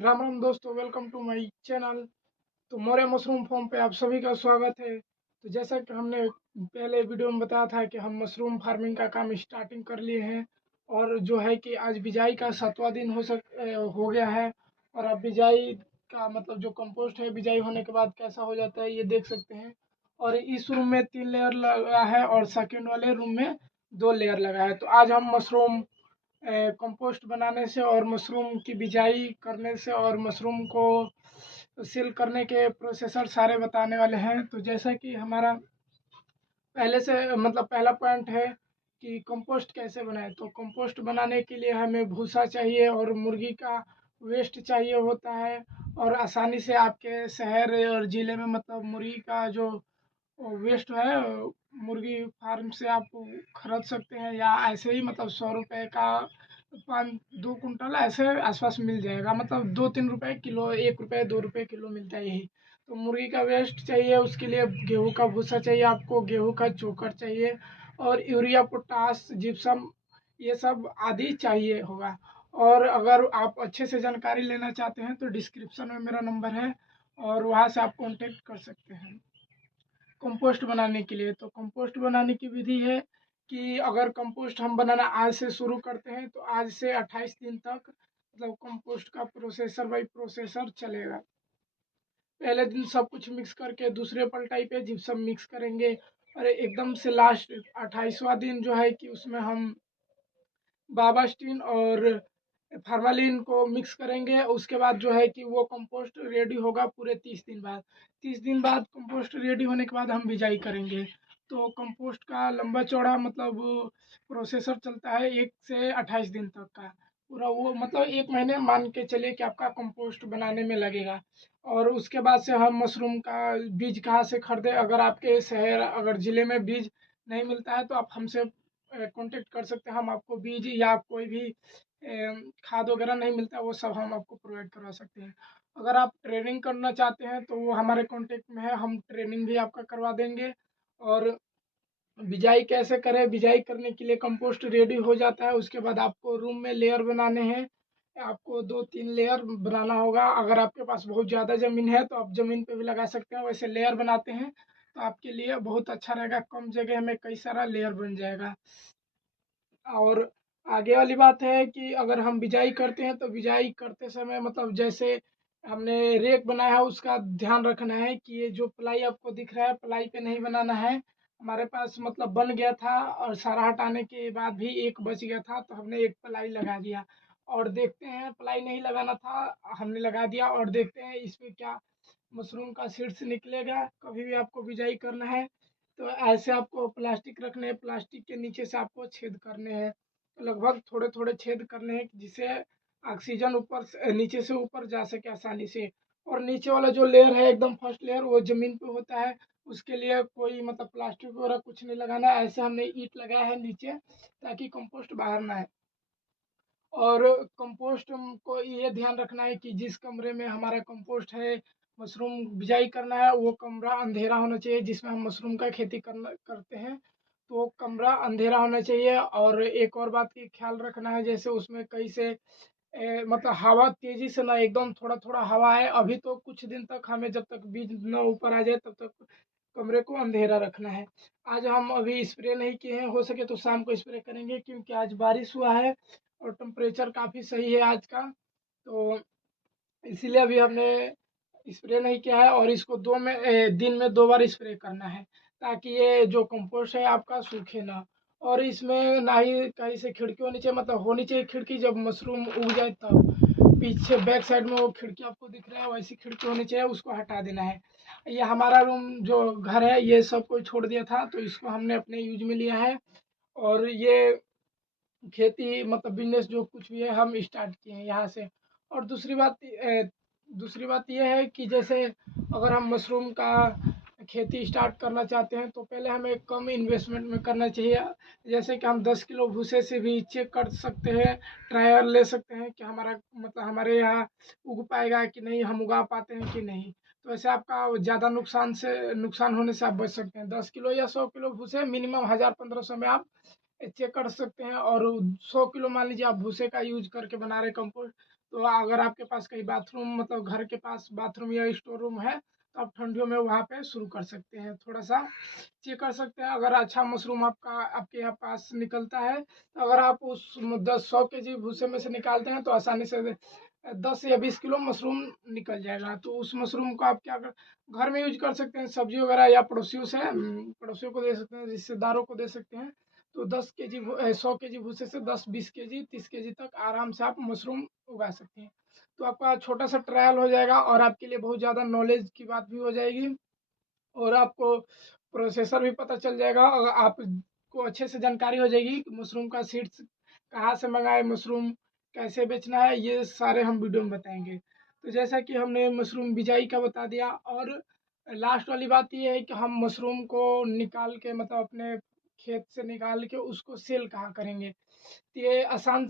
राम राम दोस्तों, welcome to my channel. तो Maurya mushroom farm पे आप सभी का स्वागत है। तो जैसा कि हमने पहले वीडियो में बताया था कि हम मशरूम फार्मिंग का काम स्टार्टिंग कर लिए हैं, और जो है कि आज बिजाई का 7वां दिन हो गया है। और अब बिजाई का मतलब जो कंपोस्ट है, बिजाई होने के बाद कैसा हो जाता है ये देख सकते हैं। और इस रूम में 3 लेयर लगा है और सेकेंड वाले रूम में 2 लेयर लगा है। तो आज हम मशरूम कंपोस्ट बनाने से और मशरूम की बिजाई करने से और मशरूम को सील करने के प्रोसेसर सारे बताने वाले हैं। तो जैसा कि हमारा पहले से मतलब पहला पॉइंट है कि कंपोस्ट कैसे बनाएं। तो कंपोस्ट बनाने के लिए हमें भूसा चाहिए और मुर्गी का वेस्ट चाहिए होता है। और आसानी से आपके शहर और ज़िले में मतलब मुर्गी का जो वेस्ट है, मुर्गी फार्म से आप खरीद सकते हैं, या ऐसे ही मतलब 100 रुपये का 5-2 कुंटल ऐसे आसपास मिल जाएगा। मतलब 2-3 रुपये किलो, 1 रुपये 2 रुपये किलो मिलता है यही। तो मुर्गी का वेस्ट चाहिए, उसके लिए गेहूं का भूसा चाहिए, आपको गेहूं का चोकर चाहिए, और यूरिया पोटास जिप्सम ये सब आदि चाहिए होगा। और अगर आप अच्छे से जानकारी लेना चाहते हैं तो डिस्क्रिप्शन में मेरा नंबर है, और वहाँ से आप कांटेक्ट कर सकते हैं कंपोस्ट बनाने के लिए। तो कंपोस्ट बनाने की विधि है कि अगर कंपोस्ट हम बनाना आज से शुरू करते हैं तो आज से 28 दिन तक मतलब कंपोस्ट का प्रोसेसर बाई प्रोसेसर चलेगा। पहले दिन सब कुछ मिक्स करके दूसरे पलटाई पे जिप्सम मिक्स करेंगे, और एकदम से लास्ट 28वां दिन जो है कि उसमें हम बाबास्टीन और फार्मालिन को मिक्स करेंगे। उसके बाद जो है कि वो कंपोस्ट रेडी होगा पूरे 30 दिन बाद। 30 दिन बाद कंपोस्ट रेडी होने के बाद हम बिजाई करेंगे। तो कंपोस्ट का लंबा चौड़ा मतलब प्रोसेसर चलता है 1 से 28 दिन तक का। पूरा वो मतलब 1 महीने मान के चलिए कि आपका कंपोस्ट बनाने में लगेगा। और उसके बाद से हम मशरूम का बीज कहाँ से खरीदें, अगर आपके शहर अगर ज़िले में बीज नहीं मिलता है तो आप हमसे कांटेक्ट कर सकते हैं। हम आपको बीज या कोई भी खाद वगैरह नहीं मिलता, वो सब हम आपको प्रोवाइड करवा सकते हैं। अगर आप ट्रेनिंग करना चाहते हैं तो वो हमारे कांटेक्ट में है, हम ट्रेनिंग भी आपका करवा देंगे। और बिजाई कैसे करें, बिजाई करने के लिए कंपोस्ट रेडी हो जाता है, उसके बाद आपको रूम में लेयर बनाने हैं। आपको 2-3 लेयर बनाना होगा। अगर आपके पास बहुत ज़्यादा ज़मीन है तो आप ज़मीन पे भी लगा सकते हैं, वैसे लेयर बनाते हैं तो आपके लिए बहुत अच्छा रहेगा, कम जगह में कई सारा लेयर बन जाएगा। और आगे वाली बात है कि अगर हम बिजाई करते हैं तो बिजाई करते समय मतलब जैसे हमने रेक बनाया है उसका ध्यान रखना है कि ये जो प्लाई आपको दिख रहा है प्लाई पे नहीं बनाना है। हमारे पास मतलब बन गया था और सारा हटाने के बाद भी एक बच गया था तो हमने एक प्लाई लगा दिया। और देखते हैं, प्लाई नहीं लगाना था, हमने लगा दिया, और देखते हैं इसमें क्या मशरूम का सीड्स निकलेगा। कभी भी आपको बिजाई करना है तो ऐसे आपको प्लास्टिक रखने हैं, प्लास्टिक के नीचे से आपको छेद करने हैं, लगभग थोड़े थोड़े छेद करने हैं जिससे ऑक्सीजन नीचे से ऊपर जा सके आसानी से। और नीचे वाला जो लेयर है एकदम फर्स्ट लेयर वो जमीन पे होता है, उसके लिए कोई मतलब प्लास्टिक वगैरह कुछ नहीं लगाना है। ऐसे हमने ईंट लगाया है नीचे ताकि कंपोस्ट बाहर ना आए। और कंपोस्ट को ये ध्यान रखना है कि जिस कमरे में हमारा कंपोस्ट है, मशरूम बिजाई करना है, वो कमरा अंधेरा होना चाहिए। जिसमें हम मशरूम का खेती करना करते हैं तो वो कमरा अंधेरा होना चाहिए। और एक और बात की ख्याल रखना है, जैसे उसमें कहीं से मतलब हवा तेजी से ना, एकदम थोड़ा थोड़ा हवा है अभी। तो कुछ दिन तक हमें जब तक बीज न ऊपर आ जाए तब तक कमरे को अंधेरा रखना है। आज हम अभी स्प्रे नहीं किए हैं, हो सके तो शाम को स्प्रे करेंगे क्योंकि आज बारिश हुआ है और टेम्परेचर काफ़ी सही है आज का। तो इसीलिए अभी हमने स्प्रे नहीं किया है। और इसको दिन में 2 बार स्प्रे करना है ताकि ये जो कंपोस्ट है आपका सूखे ना। और इसमें ना ही कहीं से खिड़की होनी चाहिए, मतलब होनी चाहिए खिड़की जब मशरूम उग जाए तब। पीछे बैक साइड में वो खिड़की आपको दिख रहा है वैसी खिड़की होनी चाहिए, उसको हटा देना है। ये हमारा रूम जो घर है ये सब कोई छोड़ दिया था तो इसको हमने अपने यूज में लिया है। और ये खेती मतलब बिजनेस जो कुछ भी है हम स्टार्ट किए हैं यहाँ से। और दूसरी बात ये है कि जैसे अगर हम मशरूम का खेती स्टार्ट करना चाहते हैं तो पहले हमें कम इन्वेस्टमेंट में करना चाहिए। जैसे कि हम 10 किलो भूसे से भी चेक कर सकते हैं, ट्रायल ले सकते हैं कि हमारा मतलब हमारे यहाँ उग पाएगा कि नहीं, हम उगा पाते हैं कि नहीं। तो ऐसे आपका ज़्यादा नुकसान होने से आप बच सकते हैं। 10 किलो या 100 किलो भूसे मिनिमम 1000-1500 में आप चेक कर सकते हैं। और 100 किलो मान लीजिए आप भूसे का यूज करके बना रहे कंपोस्ट तो अगर आपके पास कहीं बाथरूम मतलब घर के पास बाथरूम या स्टोर रूम है तो आप ठंडियों में वहाँ पे शुरू कर सकते हैं। थोड़ा सा चेक कर सकते हैं अगर अच्छा मशरूम आपके यहाँ पास निकलता है, तो अगर आप उस 100 केजी भूसे में से निकालते हैं तो आसानी से 10 या 20 किलो मशरूम निकल जाएगा। तो उस मशरूम को आप क्या कर घर में यूज कर सकते हैं, सब्जी वगैरह, या पड़ोसियों से पड़ोसियों को दे सकते हैं, रिश्तेदारों को दे सकते हैं। तो 100 केजी भूसे से 10-20 केजी 30 केजी तक आराम से आप मशरूम उगा सकते हैं। तो आपका छोटा सा ट्रायल हो जाएगा और आपके लिए बहुत ज़्यादा नॉलेज की बात भी हो जाएगी, और आपको प्रोसेसर भी पता चल जाएगा और आपको अच्छे से जानकारी हो जाएगी कि मशरूम का सीड्स कहाँ से मंगाए, मशरूम कैसे बेचना है, ये सारे हम वीडियो में बताएंगे। तो जैसा कि हमने मशरूम बिजाई का बता दिया, और लास्ट वाली बात ये है कि हम मशरूम को निकाल के मतलब अपने खेत से निकाल के उसको सेल कहाँ करेंगे। तो ये आसान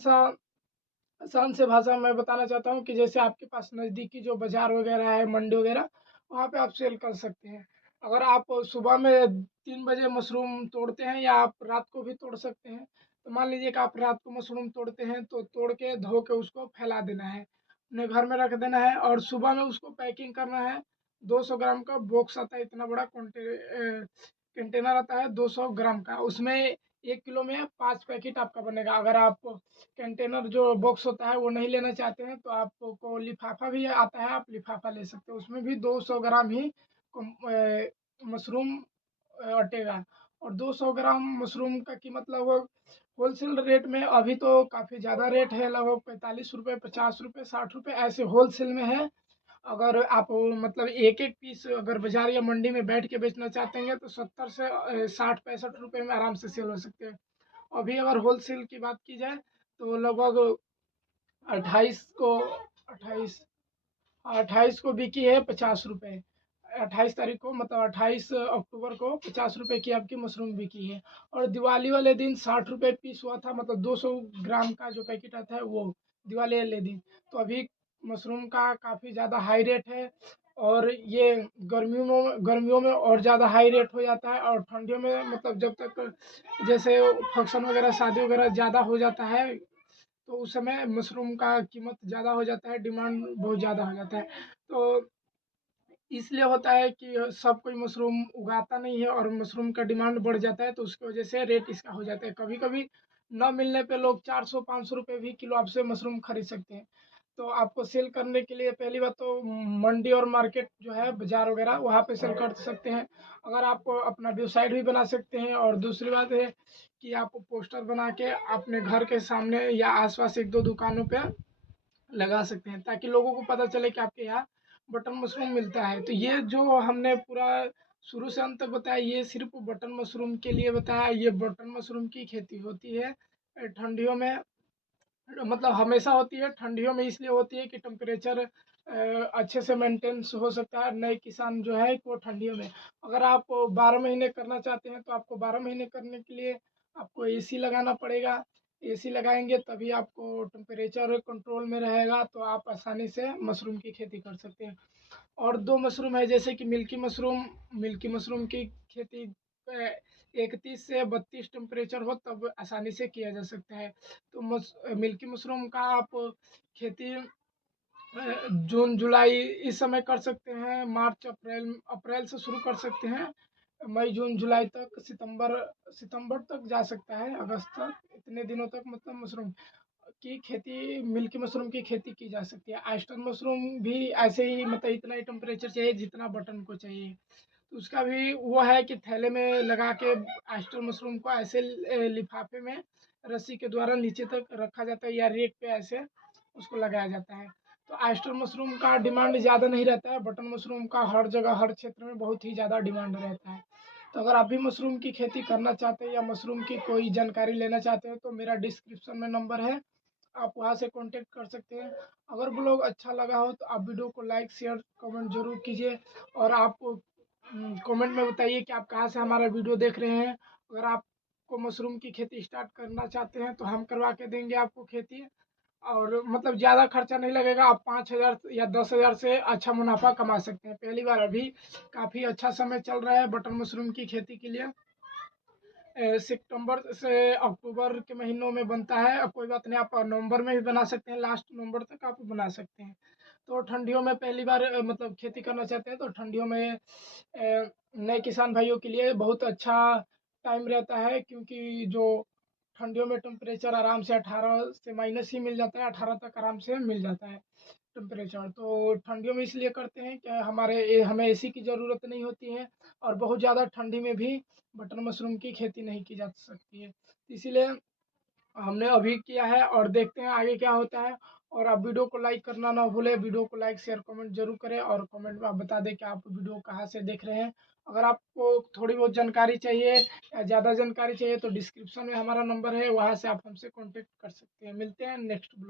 से भाषा में बताना चाहता हूँ कि जैसे आपके पास नज़दीकी जो बाजार वगैरह है, मंडी वगैरह, वहाँ पे आप सेल कर सकते हैं। अगर आप सुबह में 3 बजे मशरूम तोड़ते हैं, या आप रात को भी तोड़ सकते हैं। तो मान लीजिए कि आप रात को मशरूम तोड़ते हैं, तो तोड़ के धो के उसको फैला देना है, अपने घर में रख देना है, और सुबह में उसको पैकिंग करना है। 200 ग्राम का बॉक्स आता है, इतना बड़ा कंटेनर आता है 200 ग्राम का, उसमें 1 किलो में 5 पैकेट आपका बनेगा। अगर आप कंटेनर जो बॉक्स होता है वो नहीं लेना चाहते हैं तो आपको लिफाफा भी आता है, आप लिफाफा ले सकते हो, उसमें भी 200 ग्राम ही मशरूम अटेगा। और 200 ग्राम मशरूम का कीमत लगभग होलसेल रेट में अभी तो काफ़ी ज़्यादा रेट है, लगभग 45 रुपये, 50 रुपये, 60 रुपये ऐसे होलसेल में है। अगर आप मतलब एक एक पीस अगर बाजार या मंडी में बैठ के बेचना चाहते हैं तो 70 से 60-65 रुपये में आराम से सेल हो सकते हैं। अभी अगर होलसेल की बात की जाए तो लगभग 28 को 28 28 को बिकी है 50 रुपये। 28 तारीख को मतलब 28 अक्टूबर को 50 रुपये की आपकी मशरूम बिकी है। और दिवाली वाले दिन 60 रुपये पीस हुआ था, मतलब 200 ग्राम का जो पैकेट आता है वो, दिवाली वाले दिन। तो अभी मशरूम का काफ़ी ज़्यादा हाई रेट है, और ये गर्मियों में और ज़्यादा हाई रेट हो जाता है, और ठंडियों में मतलब जब तक जैसे फंक्शन वगैरह शादी वगैरह ज़्यादा हो जाता है तो उस समय मशरूम का कीमत ज़्यादा हो जाता है, डिमांड बहुत ज़्यादा हो जाता है। तो इसलिए होता है कि सब कोई मशरूम उगाता नहीं है, और मशरूम का डिमांड बढ़ जाता है, तो उसकी वजह से रेट इसका हो जाता है। कभी कभी न मिलने पे लोग 400-500 रुपये भी किलो आपसे मशरूम खरीद सकते हैं। तो आपको सेल करने के लिए पहली बात तो मंडी और मार्केट जो है बाजार वगैरह वहाँ पे सेल कर सकते हैं। अगर आप अपना वेबसाइट भी बना सकते हैं, और दूसरी बात है कि आप पोस्टर बना के अपने घर के सामने या आसपास एक दो दुकानों पे लगा सकते हैं, ताकि लोगों को पता चले कि आपके यहाँ बटन मशरूम मिलता है। तो ये जो हमने पूरा शुरू से अंत तक बताया, ये सिर्फ बटन मशरूम के लिए बताया। ये बटन मशरूम की खेती होती है ठंडियों में, मतलब हमेशा होती है। ठंडियों में इसलिए होती है कि टेम्परेचर अच्छे से मेंटेन्स हो सकता है। नए किसान जो है वो ठंडियों में, अगर आप 12 महीने करना चाहते हैं तो आपको 12 महीने करने के लिए आपको एसी लगाना पड़ेगा। एसी लगाएंगे तभी आपको टेम्परेचर कंट्रोल में रहेगा, तो आप आसानी से मशरूम की खेती कर सकते हैं। और दो मशरूम है जैसे कि मिल्की मशरूम की खेती 31 से 32 टेम्परेचर हो तब आसानी से किया जा सकता है। तो मिल्की मशरूम का आप खेती जून जुलाई इस समय कर सकते हैं, मार्च अप्रैल अप्रैल से शुरू कर सकते हैं, मई जून जुलाई तक, सितंबर सितंबर तक जा सकता है, अगस्त तक, इतने दिनों तक मतलब मशरूम की खेती, मिल्की मशरूम की खेती की जा सकती है। आयस्टर मशरूम भी ऐसे ही, मतलब इतना ही टेम्परेचर चाहिए जितना बटन को चाहिए। तो उसका भी वो है कि थैले में लगा के आयस्टर मशरूम को ऐसे लिफाफे में रस्सी के द्वारा नीचे तक रखा जाता है, या रेक पे ऐसे उसको लगाया जाता है। तो आयस्टर मशरूम का डिमांड ज़्यादा नहीं रहता है, बटन मशरूम का हर जगह हर क्षेत्र में बहुत ही ज़्यादा डिमांड रहता है। तो अगर आप भी मशरूम की खेती करना चाहते हैं या मशरूम की कोई जानकारी लेना चाहते हैं तो मेरा डिस्क्रिप्शन में नंबर है, आप वहाँ से कांटेक्ट कर सकते हैं। अगर ब्लॉग अच्छा लगा हो तो आप वीडियो को लाइक शेयर कमेंट जरूर कीजिए, और आप कमेंट में बताइए कि आप कहाँ से हमारा वीडियो देख रहे हैं। अगर आपको मशरूम की खेती स्टार्ट करना चाहते हैं तो हम करवा के देंगे आपको खेती, और मतलब ज़्यादा खर्चा नहीं लगेगा। आप 5,000 या 10,000 से अच्छा मुनाफा कमा सकते हैं। पहली बार अभी काफ़ी अच्छा समय चल रहा है बटन मशरूम की खेती के लिए। सितंबर से अक्टूबर के महीनों में बनता है। कोई बात नहीं, आप नवंबर में भी बना सकते हैं, लास्ट नवंबर तक आप बना सकते हैं। तो ठंडियों में पहली बार मतलब खेती करना चाहते हैं तो ठंडियों में नए किसान भाइयों के लिए बहुत अच्छा टाइम रहता है, क्योंकि जो ठंडियों में टेम्परेचर आराम से 18 से माइनस ही मिल जाता है, 18 तक आराम से मिल जाता है टेम्परेचर। तो ठंडियों में इसलिए करते हैं कि हमें एसी की ज़रूरत नहीं होती है, और बहुत ज़्यादा ठंडी में भी बटन मशरूम की खेती नहीं की जा सकती है। इसीलिए हमने अभी किया है, और देखते हैं आगे क्या होता है। और आप वीडियो को लाइक करना ना भूलें, वीडियो को लाइक शेयर कमेंट जरूर करें, और कमेंट में आप बता दें कि आप वीडियो कहाँ से देख रहे हैं। अगर आपको थोड़ी बहुत जानकारी चाहिए या ज़्यादा जानकारी चाहिए तो डिस्क्रिप्शन में हमारा नंबर है, वहाँ से आप हमसे कॉन्टेक्ट कर सकते हैं। मिलते हैं नेक्स्ट ब्लॉग।